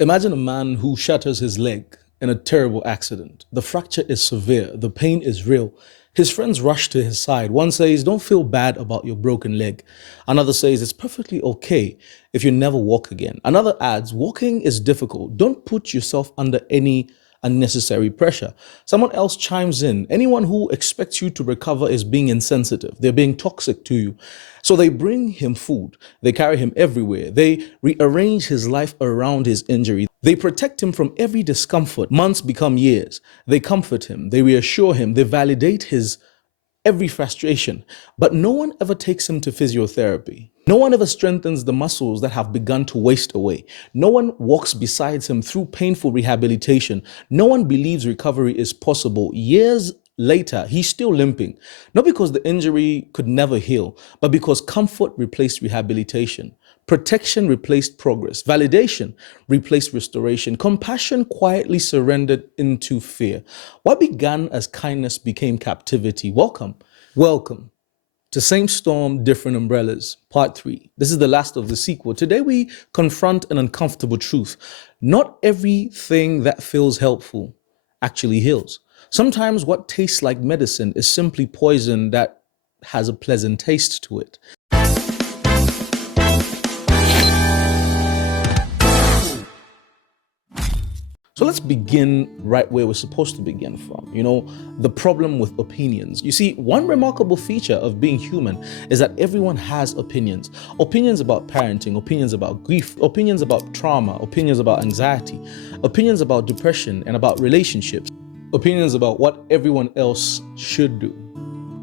Imagine a man who shatters his leg in a terrible accident. The fracture is severe, the pain is real. His friends rush to his side. One says, "Don't feel bad about your broken leg." Another says, "It's perfectly okay if you never walk again." Another adds, "Walking is difficult. Don't put yourself under any unnecessary pressure." Someone else chimes in, "Anyone who expects you to recover is being insensitive. They're being toxic to you." So they bring him food. They carry him everywhere. They rearrange his life around his injury. They protect him from every discomfort. Months become years. They comfort him. They reassure him. They validate his every frustration. But no one ever takes him to physiotherapy. No one ever strengthens the muscles that have begun to waste away. No one walks beside him through painful rehabilitation. No one believes recovery is possible. Years later, he's still limping. Not because the injury could never heal, but because comfort replaced rehabilitation. Protection replaced progress. Validation replaced restoration. Compassion quietly surrendered into fear. What began as kindness became captivity. Welcome. Welcome to Same Storm, Different Umbrellas, Part 3. This is the last of the sequel. Today we confront an uncomfortable truth. Not everything that feels helpful actually heals. Sometimes what tastes like medicine is simply poison that has a pleasant taste to it. So let's begin right where we're supposed to begin from. The problem with opinions. You see, one remarkable feature of being human is that everyone has opinions. Opinions about parenting, opinions about grief, opinions about trauma, opinions about anxiety, opinions about depression and about relationships, opinions about what everyone else should do.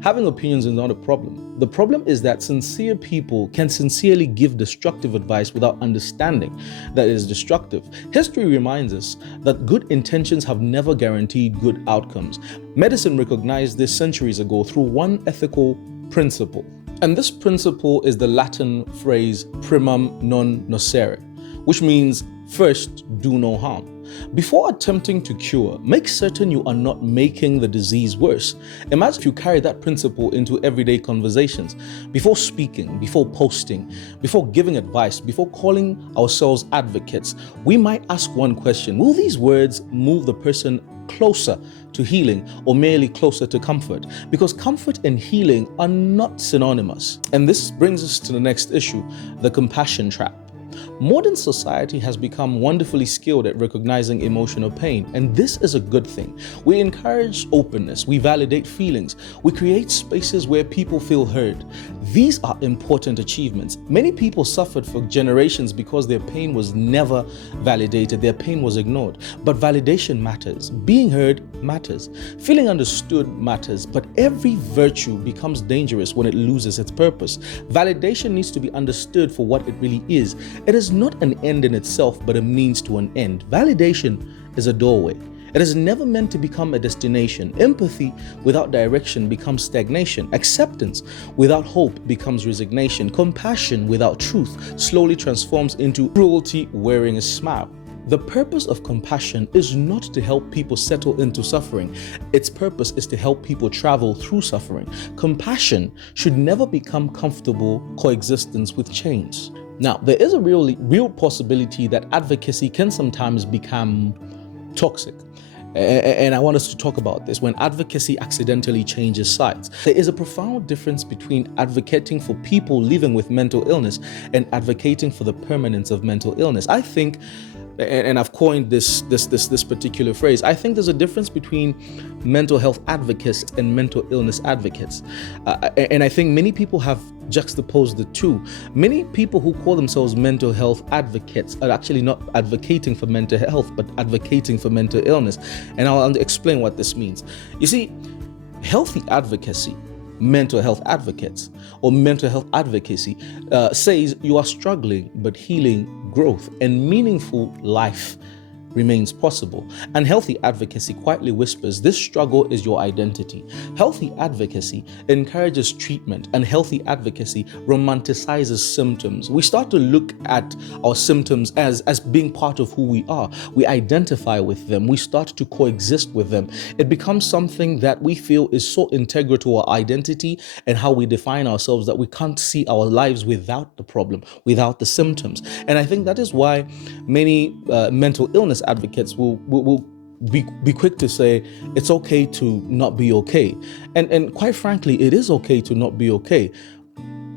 Having opinions is not a problem. The problem is that sincere people can sincerely give destructive advice without understanding that it is destructive. History reminds us that good intentions have never guaranteed good outcomes. Medicine recognized this centuries ago through one ethical principle. And this principle is the Latin phrase primum non nocere, which means first, do no harm. Before attempting to cure, make certain you are not making the disease worse. Imagine if you carry that principle into everyday conversations. Before speaking, before posting, before giving advice, before calling ourselves advocates, we might ask one question: will these words move the person closer to healing or merely closer to comfort? Because comfort and healing are not synonymous. And this brings us to the next issue, the compassion trap. Modern society has become wonderfully skilled at recognizing emotional pain, and this is a good thing. We encourage openness, we validate feelings, we create spaces where people feel heard. These are important achievements. Many people suffered for generations because their pain was never validated, their pain was ignored. But validation matters, being heard matters, feeling understood matters, but every virtue becomes dangerous when it loses its purpose. Validation needs to be understood for what it really is. It is not an end in itself, but a means to an end. Validation is a doorway. It is never meant to become a destination. Empathy without direction becomes stagnation. Acceptance without hope becomes resignation. Compassion without truth slowly transforms into cruelty wearing a smile. The purpose of compassion is not to help people settle into suffering. Its purpose is to help people travel through suffering. Compassion should never become comfortable coexistence with change. Now, there is a real possibility that advocacy can sometimes become toxic. And I want us to talk about this when advocacy accidentally changes sides. There is a profound difference between advocating for people living with mental illness and advocating for the permanence of mental illness. I think, and I've coined this particular phrase, I think there's a difference between mental health advocates and mental illness advocates. And I think many people have juxtaposed the two. Many people who call themselves mental health advocates are actually not advocating for mental health, but advocating for mental illness. And I'll explain what this means. You see, healthy advocacy, mental health advocates, or mental health advocacy says you are struggling, but healing, growth, and meaningful life remains possible. Unhealthy advocacy quietly whispers, this struggle is your identity. Healthy advocacy encourages treatment. Unhealthy advocacy romanticizes symptoms. We start to look at our symptoms as being part of who we are. We identify with them. We start to coexist with them. It becomes something that we feel is so integral to our identity and how we define ourselves that we can't see our lives without the problem, without the symptoms. And I think that is why many mental illness advocates will be quick to say it's okay to not be okay. And quite frankly, it is okay to not be okay.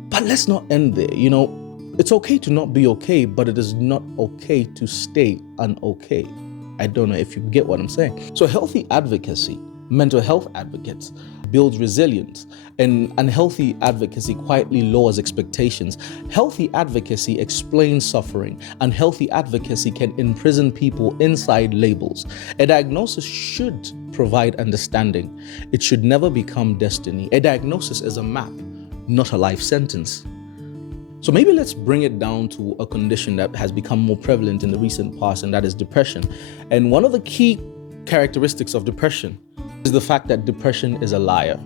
But let's not end there. It's okay to not be okay, but it is not okay to stay un-okay. I don't know if you get what I'm saying. So healthy advocacy, mental health advocates, builds resilience, and unhealthy advocacy quietly lowers expectations. Healthy advocacy explains suffering. Unhealthy advocacy can imprison people inside labels. A diagnosis should provide understanding. It should never become destiny. A diagnosis is a map, not a life sentence. So maybe let's bring it down to a condition that has become more prevalent in the recent past, and that is depression. And one of the key characteristics of depression is the fact that depression is a liar.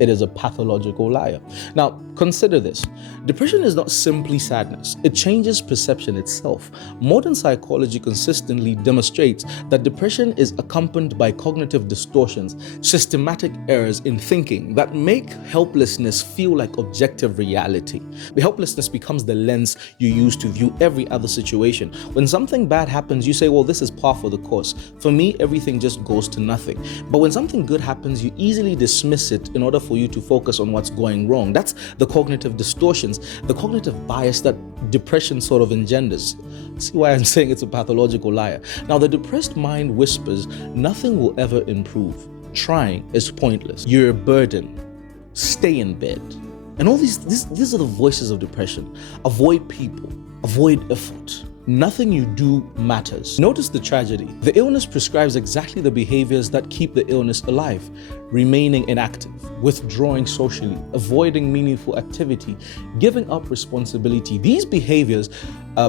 It is a pathological liar. Now, consider this. Depression is not simply sadness. It changes perception itself. Modern psychology consistently demonstrates that depression is accompanied by cognitive distortions, systematic errors in thinking that make helplessness feel like objective reality. The helplessness becomes the lens you use to view every other situation. When something bad happens, you say, well, this is par for the course. For me, everything just goes to nothing. But when something good happens, you easily dismiss it in order for you to focus on what's going wrong. That's the cognitive distortions, the cognitive bias that depression sort of engenders. See why I'm saying it's a pathological liar. Now, the depressed mind whispers, nothing will ever improve. Trying is pointless. You're a burden. Stay in bed. And all these are the voices of depression. Avoid people. Avoid effort. Nothing you do matters. Notice the tragedy. The illness prescribes exactly the behaviors that keep the illness alive. Remaining inactive, withdrawing socially, avoiding meaningful activity, giving up responsibility. These behaviors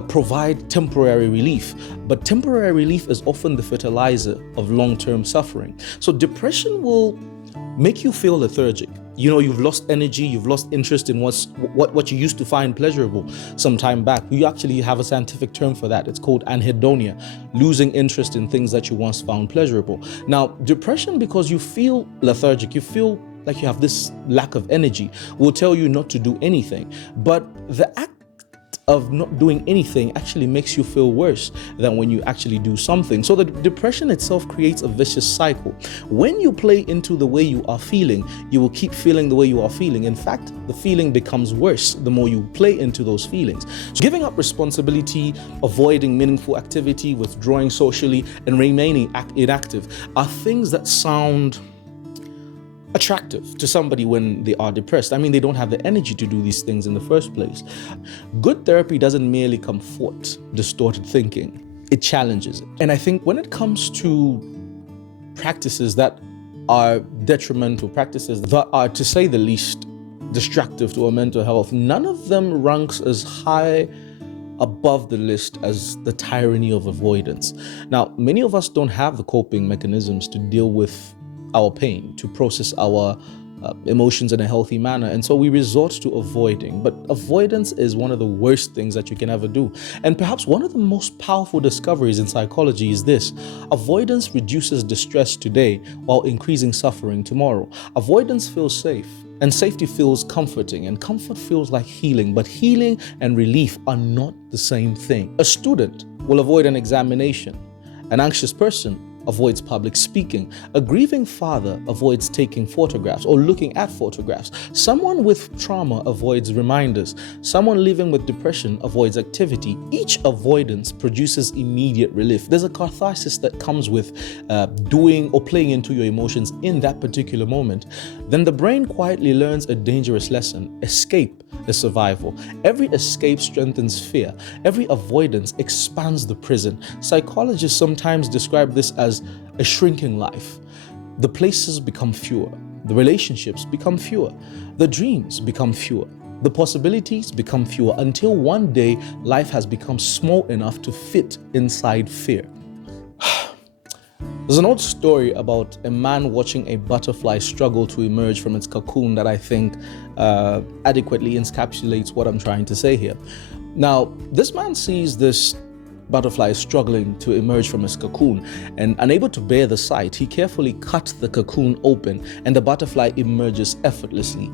provide temporary relief, but temporary relief is often the fertilizer of long-term suffering. So depression will make you feel lethargic. You've lost energy, you've lost interest in what you used to find pleasurable some time back. You actually have a scientific term for that. It's called anhedonia, losing interest in things that you once found pleasurable. Now, depression, because you feel lethargic, you feel like you have this lack of energy, will tell you not to do anything. But the act of not doing anything actually makes you feel worse than when you actually do something. So the depression itself creates a vicious cycle. When you play into the way you are feeling, you will keep feeling the way you are feeling. In fact, the feeling becomes worse the more you play into those feelings. So giving up responsibility, avoiding meaningful activity, withdrawing socially, and remaining inactive are things that sound attractive to somebody when they are depressed. I mean, they don't have the energy to do these things in the first place. Good therapy doesn't merely comfort distorted thinking, it challenges it. And I think when it comes to practices that are detrimental, practices that are, to say the least, destructive to our mental health, none of them ranks as high above the list as the tyranny of avoidance. Now, many of us don't have the coping mechanisms to deal with our pain, to process our emotions in a healthy manner. And so we resort to avoiding. But avoidance is one of the worst things that you can ever do. And perhaps one of the most powerful discoveries in psychology is this: avoidance reduces distress today while increasing suffering tomorrow. Avoidance feels safe, and safety feels comforting, and comfort feels like healing. But healing and relief are not the same thing. A student will avoid an examination. An anxious person avoids public speaking. A grieving father avoids taking photographs or looking at photographs. Someone with trauma avoids reminders. Someone living with depression avoids activity. Each avoidance produces immediate relief. There's a catharsis that comes with doing or playing into your emotions in that particular moment. Then the brain quietly learns a dangerous lesson: escape is survival. Every escape strengthens fear. Every avoidance expands the prison. Psychologists sometimes describe this as a shrinking life. The places become fewer. The relationships become fewer. The dreams become fewer. The possibilities become fewer, until one day life has become small enough to fit inside fear. There's an old story about a man watching a butterfly struggle to emerge from its cocoon that I think adequately encapsulates what I'm trying to say here. Now, this man sees this butterfly struggling to emerge from its cocoon, and unable to bear the sight, he carefully cut the cocoon open and the butterfly emerges effortlessly,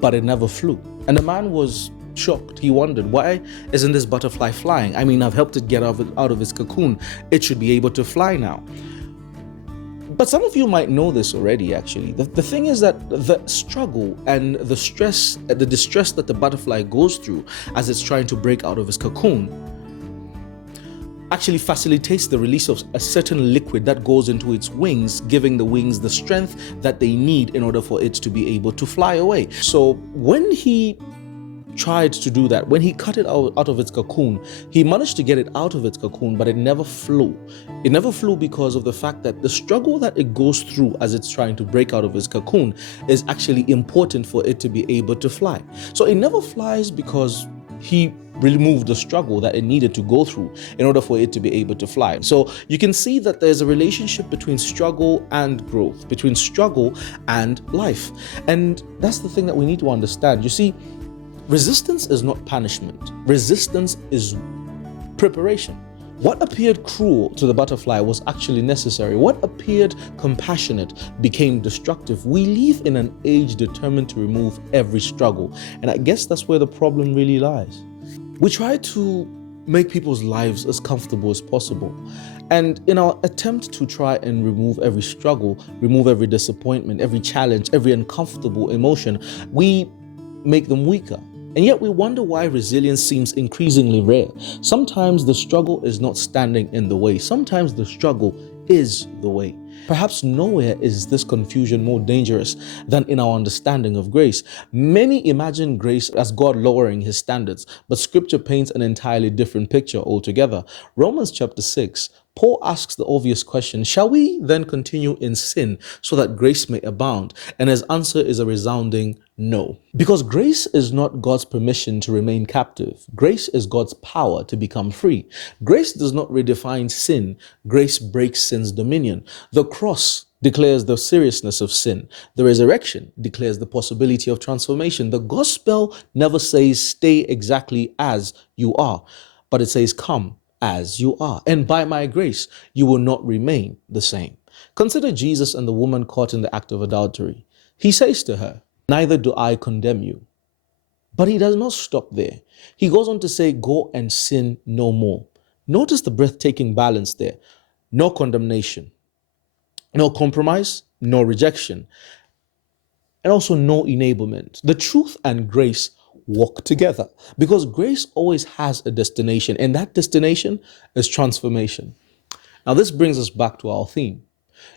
but it never flew. And the man was shocked. He wondered, why isn't this butterfly flying? I mean, I've helped it get out of its cocoon. It should be able to fly now. But some of you might know this already, actually. The thing is that the struggle and the stress, the distress that the butterfly goes through as it's trying to break out of its cocoon actually facilitates the release of a certain liquid that goes into its wings, giving the wings the strength that they need in order for it to be able to fly away. So when he tried to do that, when he cut it out of its cocoon, he managed to get it out of its cocoon, but it never flew. It never flew because of the fact that the struggle that it goes through as it's trying to break out of its cocoon is actually important for it to be able to fly. So it never flies because he removed the struggle that it needed to go through in order for it to be able to fly. So you can see that there's a relationship between struggle and growth, between struggle and life. And that's the thing that we need to understand. You see, resistance is not punishment. Resistance is preparation. What appeared cruel to the butterfly was actually necessary. What appeared compassionate became destructive. We live in an age determined to remove every struggle. And I guess that's where the problem really lies. We try to make people's lives as comfortable as possible. And in our attempt to try and remove every struggle, remove every disappointment, every challenge, every uncomfortable emotion, we make them weaker. And yet we wonder why resilience seems increasingly rare. Sometimes the struggle is not standing in the way. Sometimes the struggle is the way. Perhaps nowhere is this confusion more dangerous than in our understanding of grace. Many imagine grace as God lowering his standards, but scripture paints an entirely different picture altogether. Romans chapter 6, Paul asks the obvious question, shall we then continue in sin so that grace may abound? And his answer is a resounding no. Because grace is not God's permission to remain captive. Grace is God's power to become free. Grace does not redefine sin. Grace breaks sin's dominion. The cross declares the seriousness of sin. The resurrection declares the possibility of transformation. The gospel never says stay exactly as you are, but it says come as you are. And by my grace, you will not remain the same. Consider Jesus and the woman caught in the act of adultery. He says to her, neither do I condemn you. But he does not stop there. He goes on to say, go and sin no more. Notice the breathtaking balance there. No condemnation, no compromise, no rejection, and also no enablement. The truth and grace walk together because grace always has a destination, and that destination is transformation. Now, this brings us back to our theme.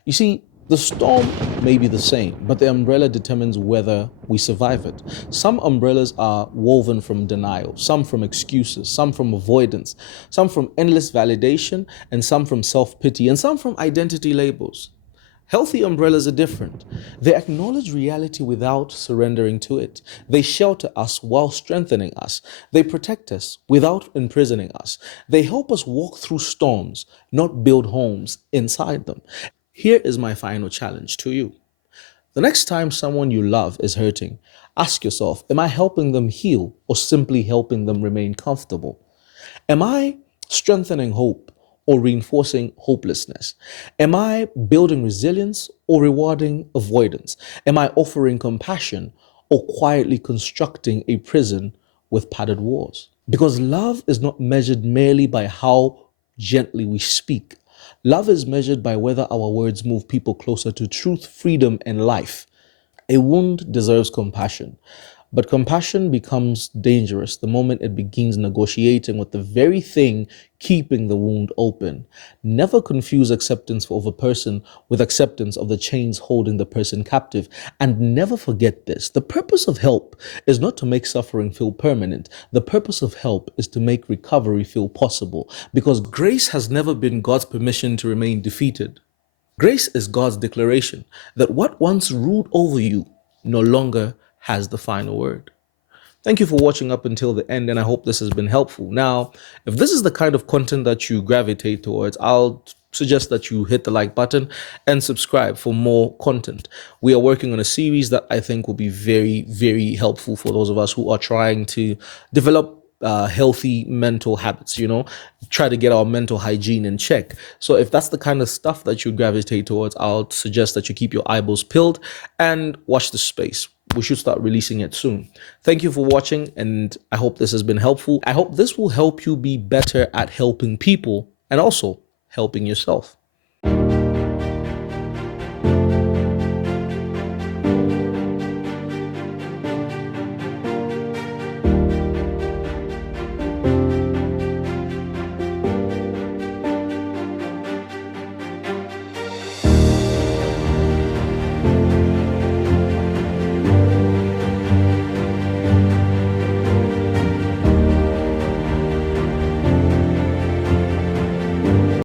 You see, the storm may be the same, but the umbrella determines whether we survive it. Some umbrellas are woven from denial, some from excuses, some from avoidance, some from endless validation, and some from self-pity, and some from identity labels. Healthy umbrellas are different. They acknowledge reality without surrendering to it. They shelter us while strengthening us. They protect us without imprisoning us. They help us walk through storms, not build homes inside them. Here is my final challenge to you. The next time someone you love is hurting, ask yourself, am I helping them heal or simply helping them remain comfortable? Am I strengthening hope or reinforcing hopelessness? Am I building resilience or rewarding avoidance? Am I offering compassion or quietly constructing a prison with padded walls? Because love is not measured merely by how gently we speak. Love is measured by whether our words move people closer to truth, freedom, and life. A wound deserves compassion, but compassion becomes dangerous the moment it begins negotiating with the very thing keeping the wound open. Never confuse acceptance of a person with acceptance of the chains holding the person captive. And never forget this. The purpose of help is not to make suffering feel permanent. The purpose of help is to make recovery feel possible. Because grace has never been God's permission to remain defeated. Grace is God's declaration that what once ruled over you no longer has the final word. Thank you for watching up until the end, and I hope this has been helpful. Now, if this is the kind of content that you gravitate towards, I'll suggest that you hit the like button and subscribe for more content. We are working on a series that I think will be very, very helpful for those of us who are trying to develop healthy mental habits, try to get our mental hygiene in check. So if that's the kind of stuff that you gravitate towards, I'll suggest that you keep your eyeballs peeled and watch the space. We should start releasing it soon. Thank you for watching, and I hope this has been helpful. I hope this will help you be better at helping people and also helping yourself.